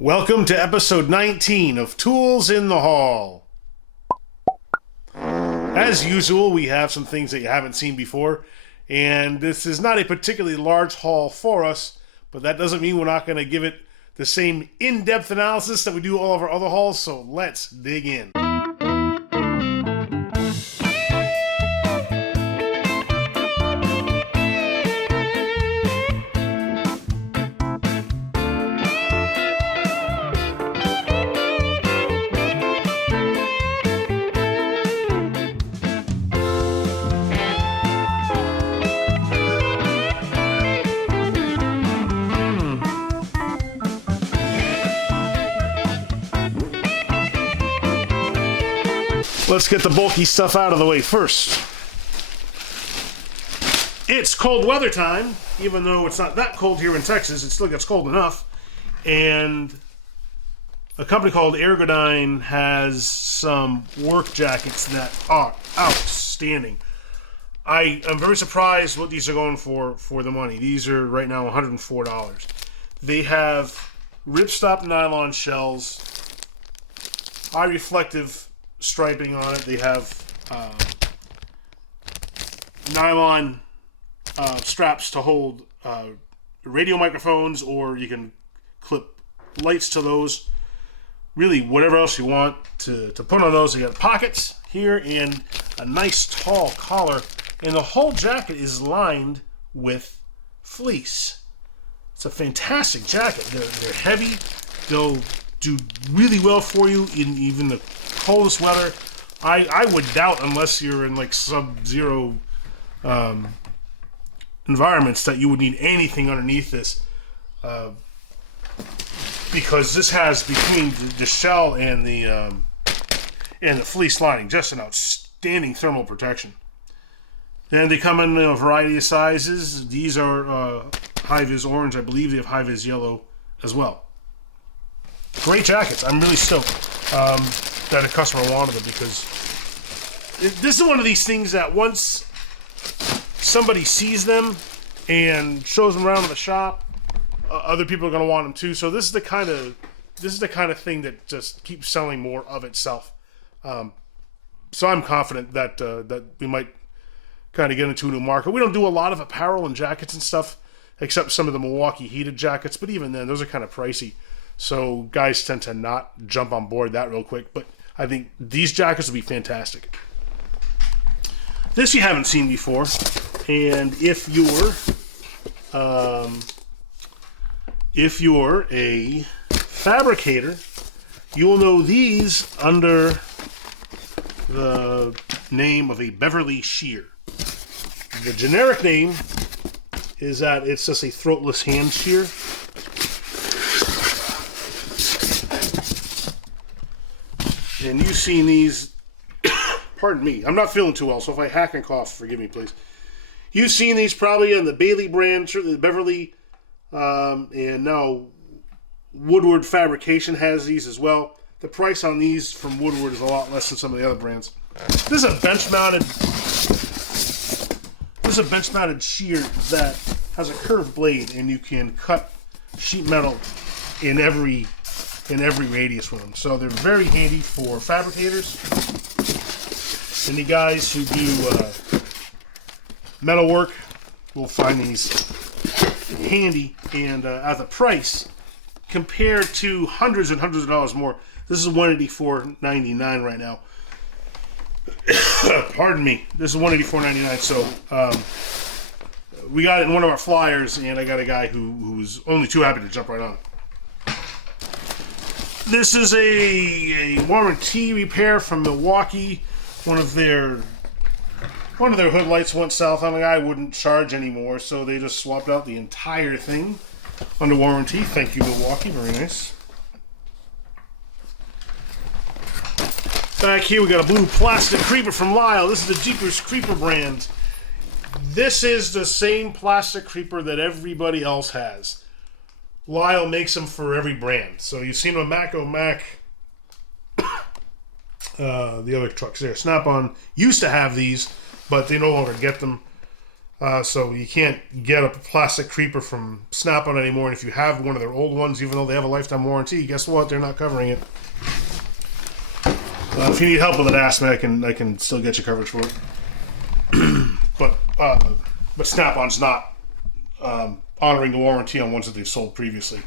Welcome to episode 19 of Tools in the Hall. As usual, we have some things that you haven't seen before, and this is not a particularly large haul for us, but that doesn't mean we're not going to give it the same in-depth analysis that we do all of our other hauls, so let's dig in. Let's get the bulky stuff out of the way first. It's cold weather time, even though it's not that cold here in Texas, it still gets cold enough. And a company called Ergodyne has some work jackets that are outstanding. I am very surprised what these are going for the money. These are right now $104. They have ripstop nylon shells, high reflective striping on it. They have nylon straps to hold radio microphones, or you can clip lights to those. Really, whatever else you want to put on those. You got pockets here and a nice tall collar, and the whole jacket is lined with fleece. It's a fantastic jacket. They're heavy. They'll do really well for you in even the coldest weather. I would doubt, unless you're in like sub-zero environments, that you would need anything underneath this, because this has, between the shell and the fleece lining, just an outstanding thermal protection. And they come in a variety of sizes. These are high-vis orange. I believe they have high-vis yellow as well. Great jackets. I'm really stoked that a customer wanted them, because this is one of these things that once somebody sees them and shows them around in the shop, other people are going to want them too. So this is the kind of thing that just keeps selling more of itself. So I'm confident that that we might kind of get into a new market. We don't do a lot of apparel and jackets and stuff, except some of the Milwaukee heated jackets, but even then, those are kind of pricey. So guys tend to not jump on board that real quick, but I think these jackets will be fantastic. This you haven't seen before, and if you're a fabricator, you will know these under the name of a Beverly Shear. The generic name is that it's just a throatless hand shear. And you've seen these, pardon me, I'm not feeling too well, so if I hack and cough, forgive me, please. You've seen these probably on the Bailey brand, certainly the Beverly, and now Woodward Fabrication has these as well. The price on these from Woodward is a lot less than some of the other brands. This is a bench-mounted shear that has a curved blade, and you can cut sheet metal in every radius with them. So they're very handy for fabricators. And the guys who do metal work will find these handy, and at the price, compared to hundreds and hundreds of dollars more, this is $184.99 right now. Pardon me. This is $184.99. So we got it in one of our flyers, and I got a guy who's only too happy to jump right on it. This is a warranty repair from Milwaukee. One of their hood lights went south on the guy, wouldn't charge anymore, so they just swapped out the entire thing under warranty. Thank you, Milwaukee. Very nice. Back here we got a blue plastic creeper from LYLE. This is the Jeepers Creeper brand. This is the same plastic creeper that everybody else has. LYLE makes them for every brand. So you've seen them at Mac, the other trucks there. Snap-on used to have these, but they no longer get them. So you can't get a plastic creeper from Snap-on anymore. And if you have one of their old ones, even though they have a lifetime warranty, guess what? They're not covering it. If you need help with an aspect, I can still get you coverage for it. But Snap-on's not honoring the warranty on ones that they've sold previously.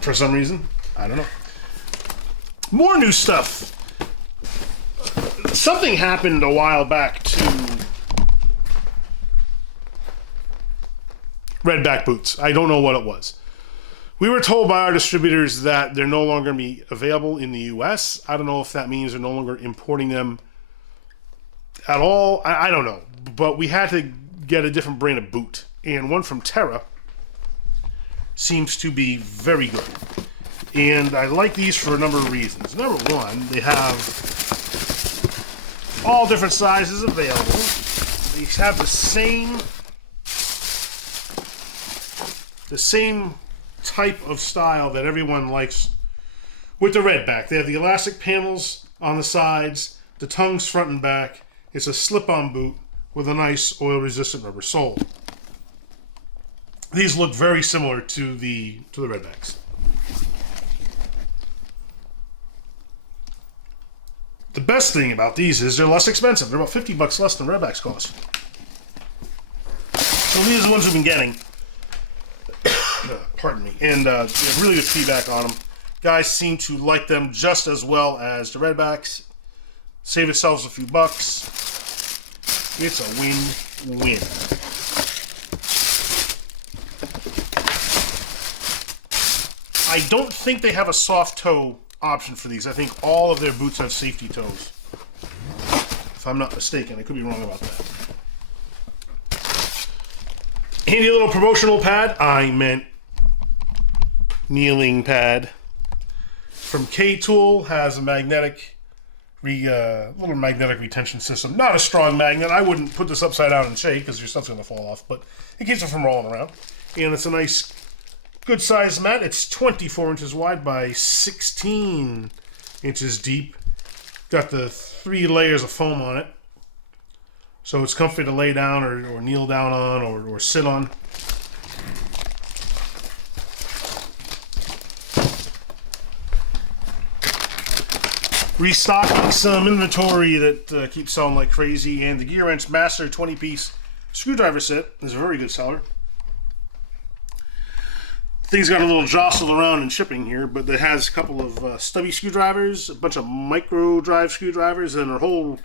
For some reason, I don't know. More new stuff. Something happened a while back to Redback boots. I don't know what it was. We were told by our distributors that they're no longer going to be available in the US. I don't know if that means they're no longer importing them at all. I don't know. But we had to get a different brand of boot. And one from Terra seems to be very good. And I like these for a number of reasons. Number one, they have all different sizes available. They have the same type of style that everyone likes with the Redback. They have the elastic panels on the sides, the tongues front and back. It's a slip-on boot with a nice oil-resistant rubber sole. These look very similar to the Redbacks. The best thing about these is they're less expensive. They're about $50 less than Redbacks cost. So these are the ones we've been getting. Pardon me. And really good feedback on them. Guys seem to like them just as well as the Redbacks. Save yourselves a few bucks. It's a win-win. I don't think they have a soft toe option for these. I think all of their boots have safety toes. If I'm not mistaken. I could be wrong about that. Handy little promotional pad. I meant kneeling pad. From KTool, has a little magnetic retention system. Not a strong magnet. I wouldn't put this upside down and shake because your stuff's going to fall off, but it keeps it from rolling around. And it's a nice, good sized mat. It's 24 inches wide by 16 inches deep. Got the 3 layers of foam on it. So it's comfy to lay down or kneel down on or sit on. Restocking some inventory that keeps selling like crazy. And the Gearwrench Master 20-piece screwdriver set is a very good seller. Things got a little jostled around in shipping here, but it has a couple of stubby screwdrivers, a bunch of micro drive screwdrivers, and a whole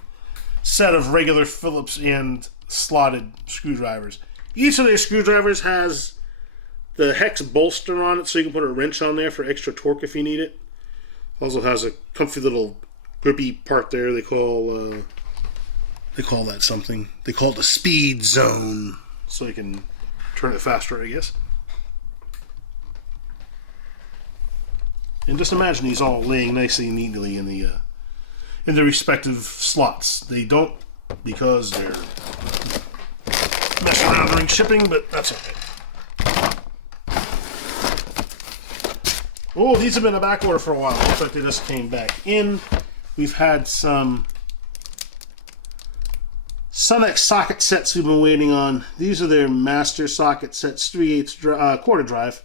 set of regular Phillips and slotted screwdrivers. Each of their screwdrivers has the Hex bolster on it, so you can put a wrench on there for extra torque if you need it. Also has a comfy little grippy part there. They call that something. They call it the speed zone, so you can turn it faster, I guess. And just imagine these all laying nicely and neatly in the respective slots. They don't, because they're messing around during shipping, but that's okay. Oh, these have been a back order for a while. Looks like they just came back in. We've had some Sunx Socket Sets we've been waiting on. These are their Master Socket Sets, 3/8 quarter drive,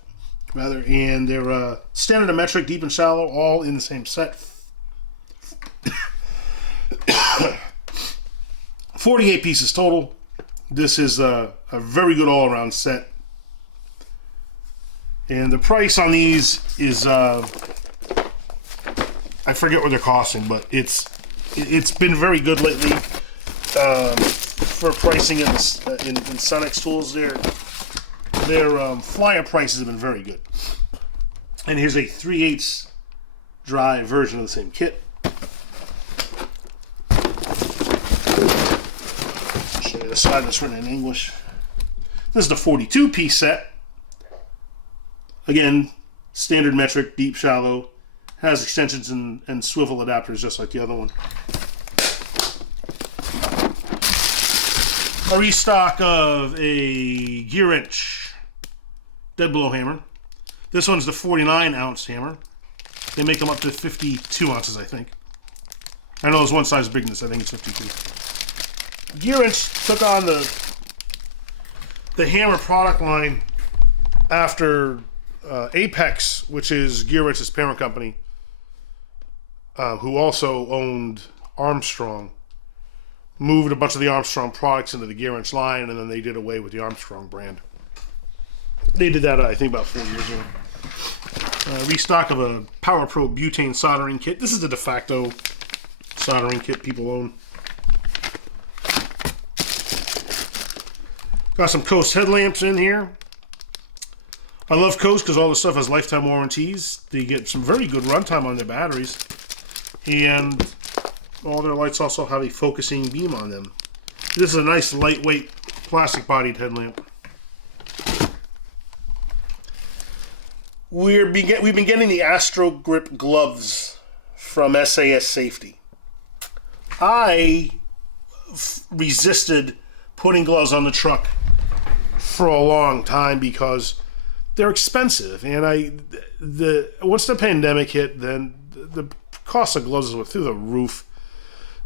rather, and they're standard and metric, deep and shallow, all in the same set. 48 pieces total. This is a very good all-around set. And the price on these is, I forget what they're costing, but it's been very good lately for pricing in Sunx tools. Their flyer prices have been very good. And here's a 3/8 drive version of the same kit. I'll show you the side that's written in English. This is the 42-piece set. Again, standard metric, deep, shallow. Has extensions and swivel adapters just like the other one. A restock of a Gearwrench dead blow hammer. This one's the 49-ounce hammer. They make them up to 52 ounces, I think. I know there's one size bigger than this. I think it's 52. Gearwrench took on the hammer product line after Apex, which is Gearwrench's parent company, who also owned Armstrong, moved a bunch of the Armstrong products into the Gearwrench line, and then they did away with the Armstrong brand. They did that, I think, about 4 years ago. Restock of a Power Pro butane soldering kit. This is the de facto soldering kit people own. Got some Coast headlamps in here. I love Coast because all the stuff has lifetime warranties. They get some very good runtime on their batteries. And all their lights also have a focusing beam on them. This is a nice lightweight plastic bodied headlamp. We've been getting the Astro Grip gloves from SAS Safety. I resisted putting gloves on the truck for a long time because they're expensive, and once the pandemic hit, then the cost of gloves went through the roof.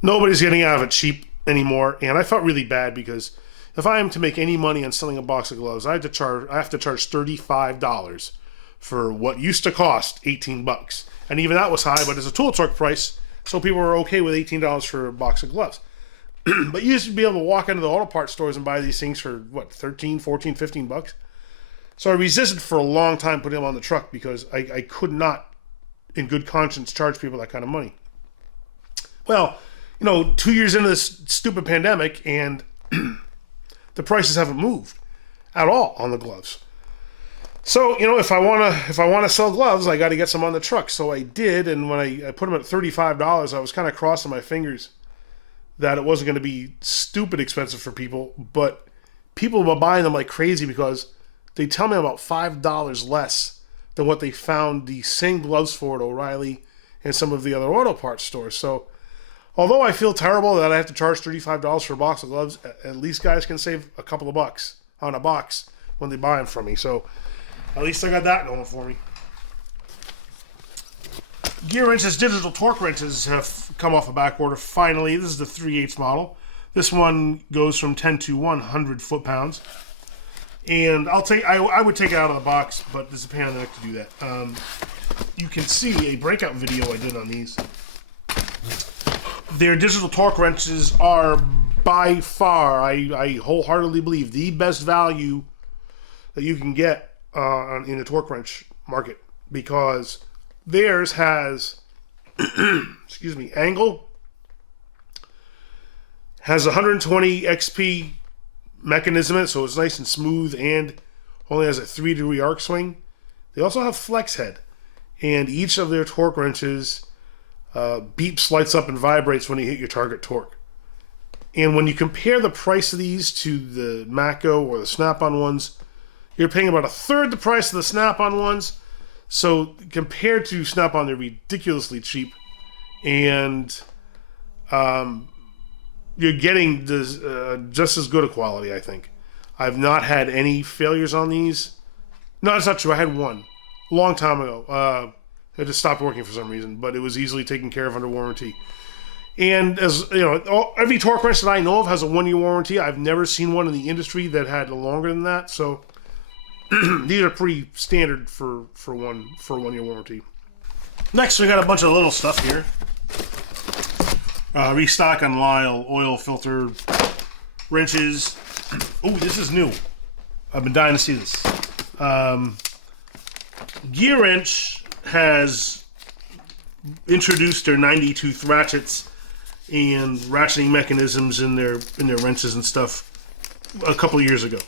Nobody's getting out of it cheap anymore, and I felt really bad because if I am to make any money on selling a box of gloves, I have to charge $35 for what used to cost $18, and even that was high, but it's a Tool Torque price, so people were okay with $18 for a box of gloves. But you used to be able to walk into the auto parts stores and buy these things for what, 13, 14, 15 bucks. So I resisted for a long time putting them on the truck because I could not, in good conscience, charge people that kind of money. Well, 2 years into this stupid pandemic, and the prices haven't moved at all on the gloves. So, if I want to sell gloves, I got to get some on the truck. So I did, and when I put them at $35, I was kind of crossing my fingers that it wasn't going to be stupid expensive for people, but people were buying them like crazy because they tell me about $5 less than what they found the same gloves for at O'Reilly and some of the other auto parts stores. So, although I feel terrible that I have to charge $35 for a box of gloves, at least guys can save a couple of bucks on a box when they buy them from me. So, at least I got that going for me. Gearwrench's digital torque wrenches have come off a back order finally. This is the 3/8 model. This one goes from 10 to 100 foot-pounds. And I would take it out of the box, but there's a pain in the neck to do that. You can see a breakout video I did on these. Their digital torque wrenches are by far, I wholeheartedly believe, the best value that you can get in the torque wrench market, because theirs has angle, has 120 XP mechanism in it, so it's nice and smooth, and only has a 3-degree arc swing. They also have flex head, and each of their torque wrenches beeps, lights up, and vibrates when you hit your target torque. And when you compare the price of these to the Mako or the Snap-on ones, you're paying about a third the price of the Snap-on ones. So compared to Snap-on, they're ridiculously cheap, and you're getting this, just as good a quality, I think. I've not had any failures on these. No, it's not true. I had one a long time ago. It just stopped working for some reason, but it was easily taken care of under warranty. And as you know, every torque wrench that I know of has a 1-year warranty. I've never seen one in the industry that had longer than that. So these are pretty standard for 1 year warranty. Next, we got a bunch of little stuff here. Restock on LYLE oil filter wrenches. Oh, this is new. I've been dying to see this. Gearwrench has introduced their 90-tooth ratchets and ratcheting mechanisms in their wrenches and stuff a couple of years ago.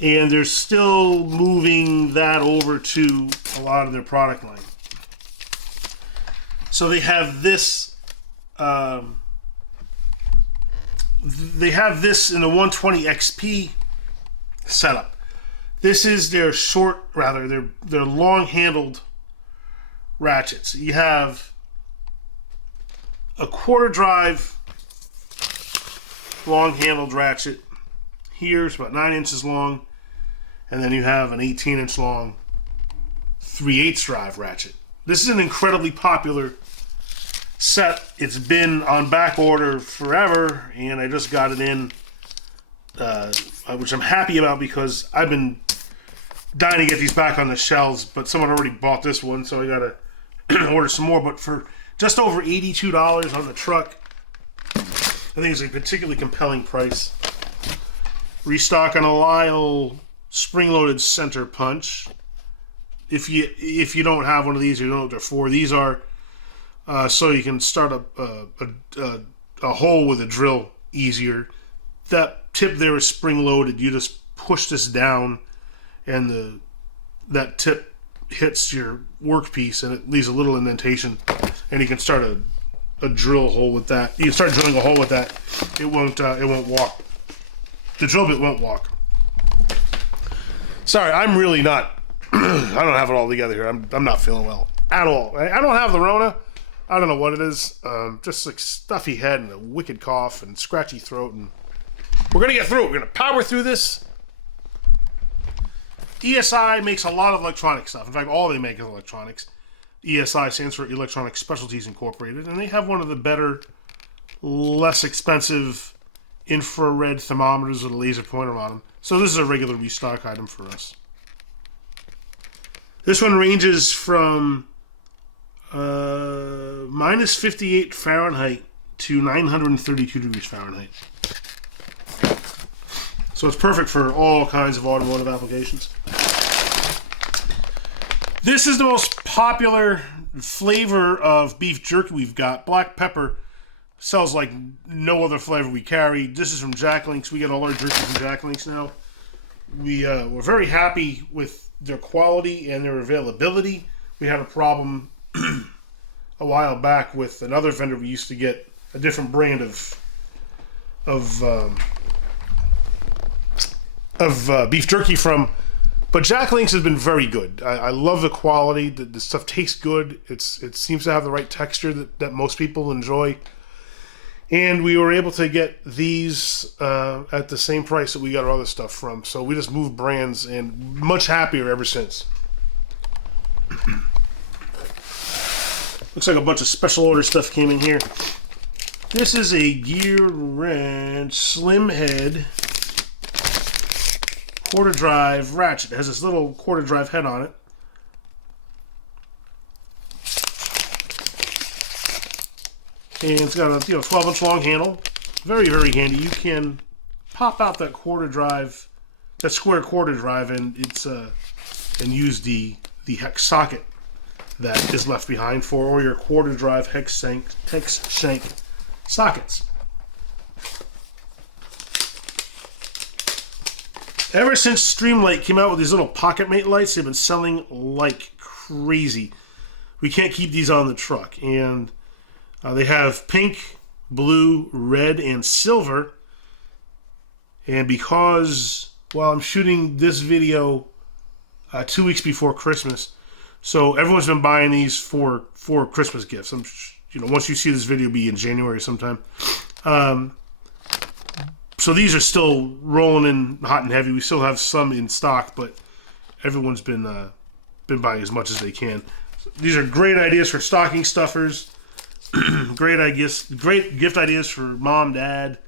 And they're still moving that over to a lot of their product line. So they have this. They have this in the 120 XP setup. This is their their long-handled ratchets. You have a quarter drive long-handled ratchet. Here it's about 9 inches long, and then you have an 18-inch long 3/8 drive ratchet. This is an incredibly popular set. It's been on back order forever, and I just got it in which I'm happy about because I've been dying to get these back on the shelves, but someone already bought this one, so I gotta order some more. But for just over $82 on the truck, I think it's a particularly compelling price. Restock on a LYLE spring-loaded center punch. If you don't have one of these, you don't know what they're for. These are so you can start a hole with a drill easier. That tip there is spring-loaded. You just push this down, and that tip hits your workpiece, and it leaves a little indentation, and you can start a drill hole with that. You can start drilling a hole with that. It won't walk. The drill bit won't walk. Sorry, I'm really not. I don't have it all together here. I'm not feeling well at all. I don't have the Rona. I don't know what it is. Just like stuffy head and a wicked cough and scratchy throat, and we're gonna get through it. We're gonna power through this. ESI makes a lot of electronic stuff. In fact, all they make is electronics. ESI stands for Electronic Specialties Incorporated, and they have one of the better, less expensive infrared thermometers with a laser pointer on them. So this is a regular restock item for us. This one ranges from minus 58 Fahrenheit to 932 degrees Fahrenheit. So it's perfect for all kinds of automotive applications. This is the most popular flavor of beef jerky we've got. Black pepper sells like no other flavor we carry. This is from Jack Links. We get all our jerky from Jack Links now. We're very happy with their quality and their availability. We had a problem a while back with another vendor we used to get a different brand of beef jerky from, but Jack Links has been very good. I love the quality. The stuff tastes good. It seems to have the right texture that most people enjoy. And we were able to get these at the same price that we got our other stuff from. So we just moved brands, and much happier ever since. Looks like a bunch of special order stuff came in here. This is a Gearwrench slim head quarter drive ratchet. It has this little quarter drive head on it. And it's got a 12-inch long handle. Very, very handy. You can pop out that quarter drive, that square quarter drive, and use the hex socket that is left behind for all your quarter drive hex shank sockets. Ever since Streamlight came out with these little pocket mate lights, they've been selling like crazy. We can't keep these on the truck, and they have pink, blue, red, and silver. And because, I'm shooting this video 2 weeks before Christmas, so everyone's been buying these for Christmas gifts. Once you see this video, it'll be in January sometime. So these are still rolling in hot and heavy. We still have some in stock, but everyone's been buying as much as they can. These are great ideas for stocking stuffers. Great gift ideas for mom, dad,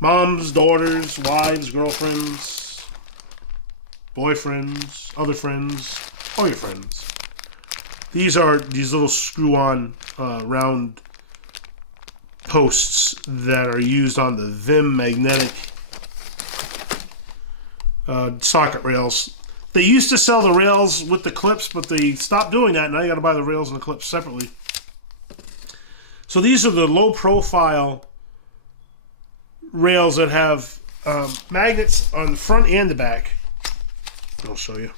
moms, daughters, wives, girlfriends, boyfriends, other friends, all your friends. These are these little screw-on round posts that are used on the Vim magnetic socket rails. They used to sell the rails with the clips, but they stopped doing that. Now you got to buy the rails and the clips separately. So these are the low-profile rails that have magnets on the front and the back. I'll show you.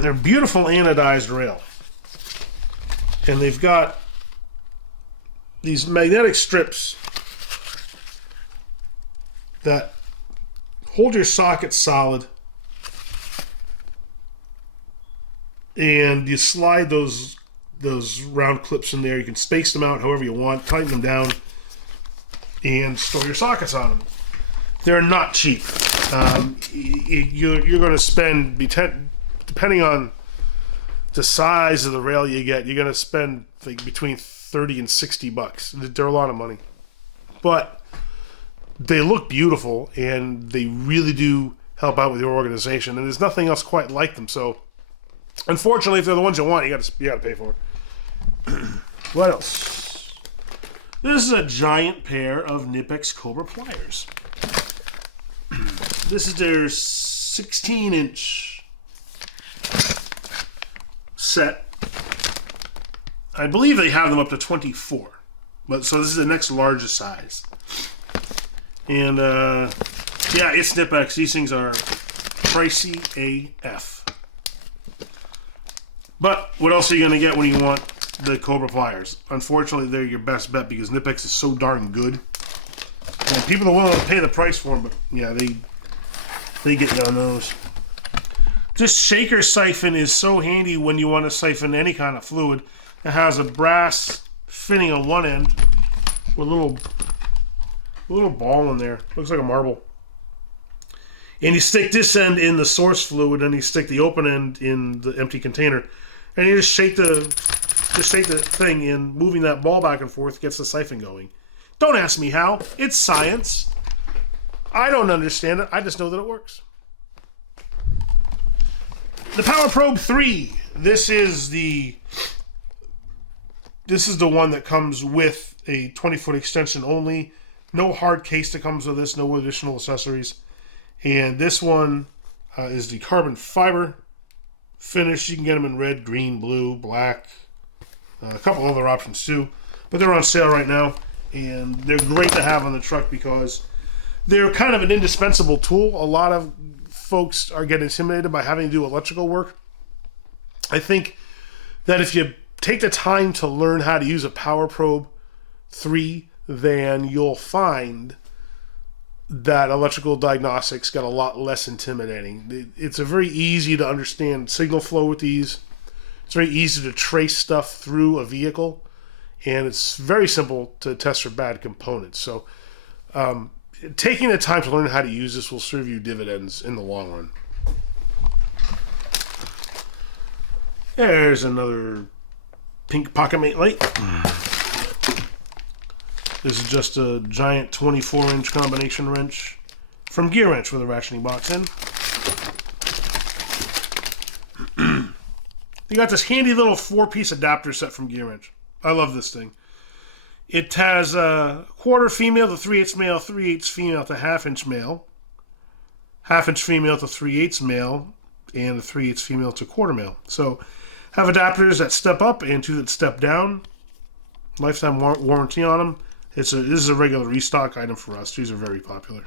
They're beautiful anodized rail. And they've got these magnetic strips that hold your socket solid, and you slide those round clips in there. You can space them out however you want, tighten them down, and store your sockets on them. They're not cheap. You're going to spend, depending on the size of the rail you get, you're going to spend like between 30 and 60 bucks. They're a lot of money. But they look beautiful, and they really do help out with your organization, and there's nothing else quite like them. So, unfortunately, if they're the ones you want, you got to pay for it. What else? This is a giant pair of Knipex Cobra Pliers. This is their 16-inch set. I believe they have them up to 24, but so this is the next largest size. And yeah, it's Knipex. These things are pricey AF. But what else are you going to get when you want the Cobra Pliers? Unfortunately, they're your best bet because Knipex is so darn good. And people are willing to pay the price for them, but yeah, they get you on those. This shaker siphon is so handy when you want to siphon any kind of fluid. It has a brass fitting on one end with a little ball in there. Looks like a marble. And you stick this end in the source fluid, and you stick the open end in the empty container. And you just shake the thing, and moving that ball back and forth gets the siphon going. Don't ask me how. It's science. I don't understand it. I just know that it works. The Power Probe 3. This is the one that comes with a 20-foot extension only. No hard case that comes with this. No additional accessories. And this one is the carbon fiber finish. You can get them in red, green, blue, black. A couple other options too. But they're on sale right now. And they're great to have on the truck because they're kind of an indispensable tool. A lot of folks are getting intimidated by having to do electrical work. I think that if you take the time to learn how to use a Power Probe 3, then you'll find that electrical diagnostics got a lot less intimidating. It's a very easy to understand signal flow with these. It's very easy to trace stuff through a vehicle, and it's very simple to test for bad components. So taking the time to learn how to use this will serve you dividends in the long run. There's another pink pocket mate light. This is just a giant 24-inch combination wrench from Gearwrench with a ratcheting box in. You got this handy little 4-piece adapter set from Gearwrench. I love this thing. It has a quarter female to 3/8 male, 3/8 female to half-inch male, half-inch female to 3/8 male, and a 3/8 female to quarter male. So have adapters that step up and 2 that step down. Lifetime warranty on them. This is a regular restock item for us. These are very popular.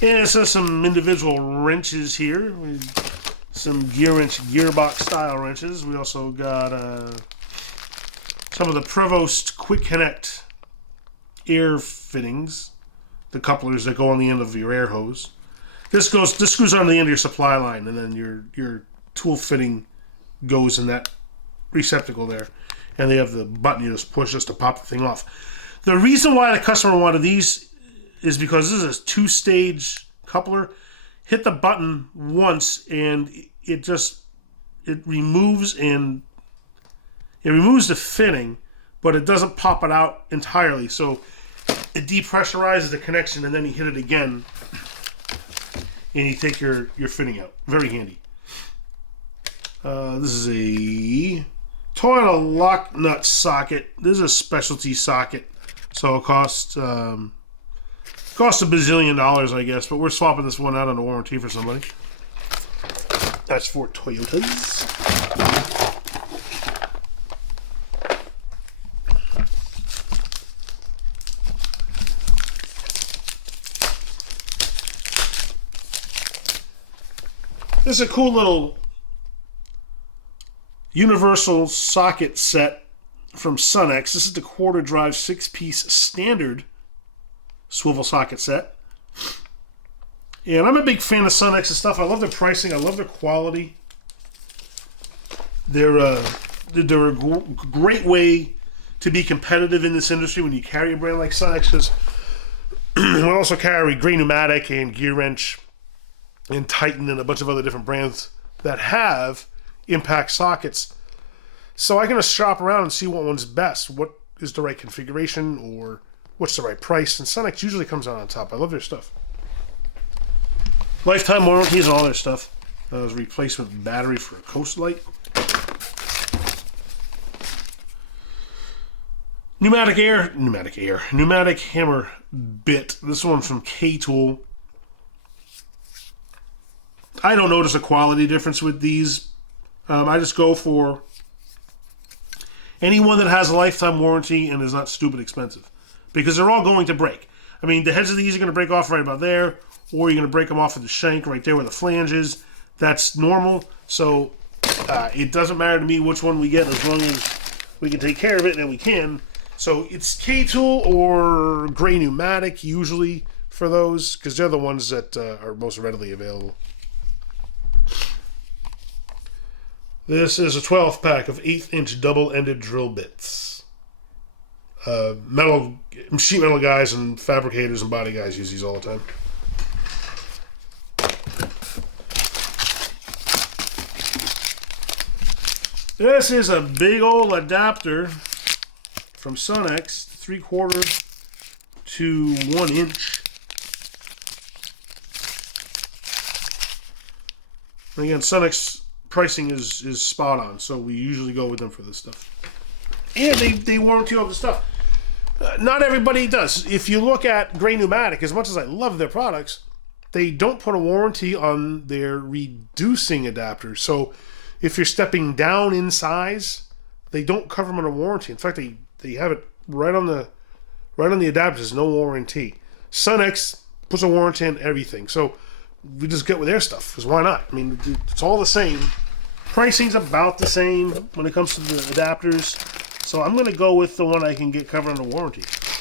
Yeah, so some individual wrenches here. Some Gearwrench gearbox style wrenches. We also got some of the Provost Quick Connect air fittings, the couplers that go on the end of your air hose. This screws on the end of your supply line, and then your tool fitting goes in that receptacle there. And they have the button you just push just to pop the thing off. The reason why the customer wanted these is because this is a 2-stage coupler. Hit the button once and it removes the fitting, but it doesn't pop it out entirely. So it depressurizes the connection, and then you hit it again and you take your fitting out. Very handy. This is a Coyle lock nut socket. This is a specialty socket, so it costs $1 bazillion, I guess. But we're swapping this one out on a warranty for somebody. That's for Toyotas. This is a cool little universal socket set from Sunx. This is the quarter drive 6-piece standard swivel socket set. And I'm a big fan of Sunx's stuff. I love their pricing. I love their quality. They're a great way to be competitive in this industry when you carry a brand like Sunx, because We also carry Gray Pneumatic and Gearwrench and Titan and a bunch of other different brands that have impact sockets. So I can just shop around and see what one's best, what is the right configuration, or what's the right price. And Sunx usually comes out on top. I love their stuff. Lifetime warranties and all their stuff. Replacement battery for a coast light. Pneumatic hammer bit. This one from KTool. I don't notice a quality difference with these. I just go for anyone that has a lifetime warranty and is not stupid expensive, because they're all going to break. I mean, the heads of these are going to break off right about there, or you're going to break them off at the shank right there where the flange is. That's normal. So it doesn't matter to me which one we get, as long as we can take care of it, and we can. So it's KTool or Gray Pneumatic usually for those, because they're the ones that are most readily available. This is a 12 pack of 1/8 inch double-ended drill bits. Sheet metal guys and fabricators and body guys use these all the time. This is a big old adapter from Sunx, 3/4 to 1 inch. And again, Sunx pricing is spot on, so we usually go with them for this stuff. And they warranty all the stuff. Not everybody does. If you look at Gray Pneumatic, as much as I love their products, they don't put a warranty on their reducing adapters. So if you're stepping down in size, they don't cover them on a warranty. In fact, they have it right on the adapters, no warranty. Sunx puts a warranty on everything. So we just get with their stuff, because why not? I mean, it's all the same. Pricing's about the same when it comes to the adapters. So I'm going to go with the one I can get covered under warranty. This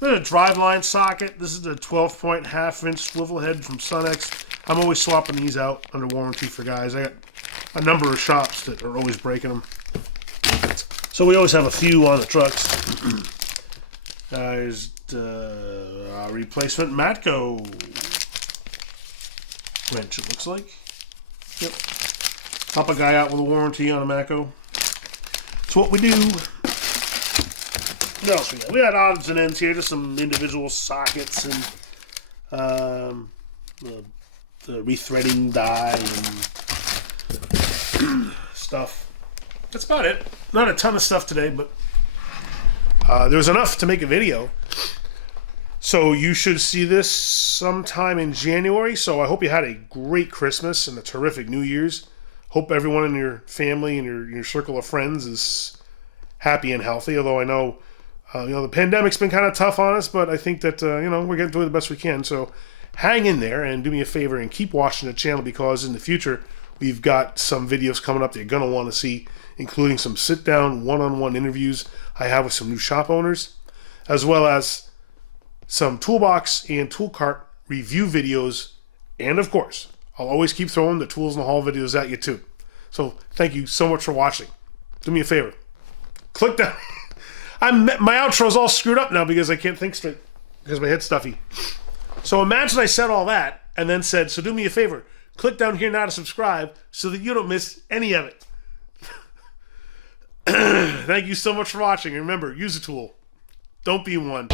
is a driveline socket. This is the 12-point 1/2 inch swivel head from Sunx. I'm always swapping these out under warranty for guys. I got a number of shops that are always breaking them. So we always have a few on the trucks. There's the replacement Matco wrench, it looks like. Yep. Help a guy out with a warranty on a Matco. That's what we do. What else we got? We got odds and ends here, just some individual sockets and the rethreading die and stuff. That's about it. Not a ton of stuff today, but there was enough to make a video. So you should see this sometime in January. So I hope you had a great Christmas and a terrific New Year's. Hope everyone in your family and your circle of friends is happy and healthy. Although I know, the pandemic's been kind of tough on us, but I think that we're getting to it the best we can. So hang in there and do me a favor and keep watching the channel, because in the future we've got some videos coming up that you're gonna want to see, including some sit-down one-on-one interviews I have with some new shop owners, as well as some toolbox and tool cart review videos, and of course, I'll always keep throwing the tools in the haul videos at you too. So thank you so much for watching. Do me a favor. Click down. My outro's all screwed up now because I can't think straight because my head's stuffy. So imagine I said all that and then said, so do me a favor. Click down here now to subscribe so that you don't miss any of it. Thank you so much for watching. And remember, use a tool. Don't be one.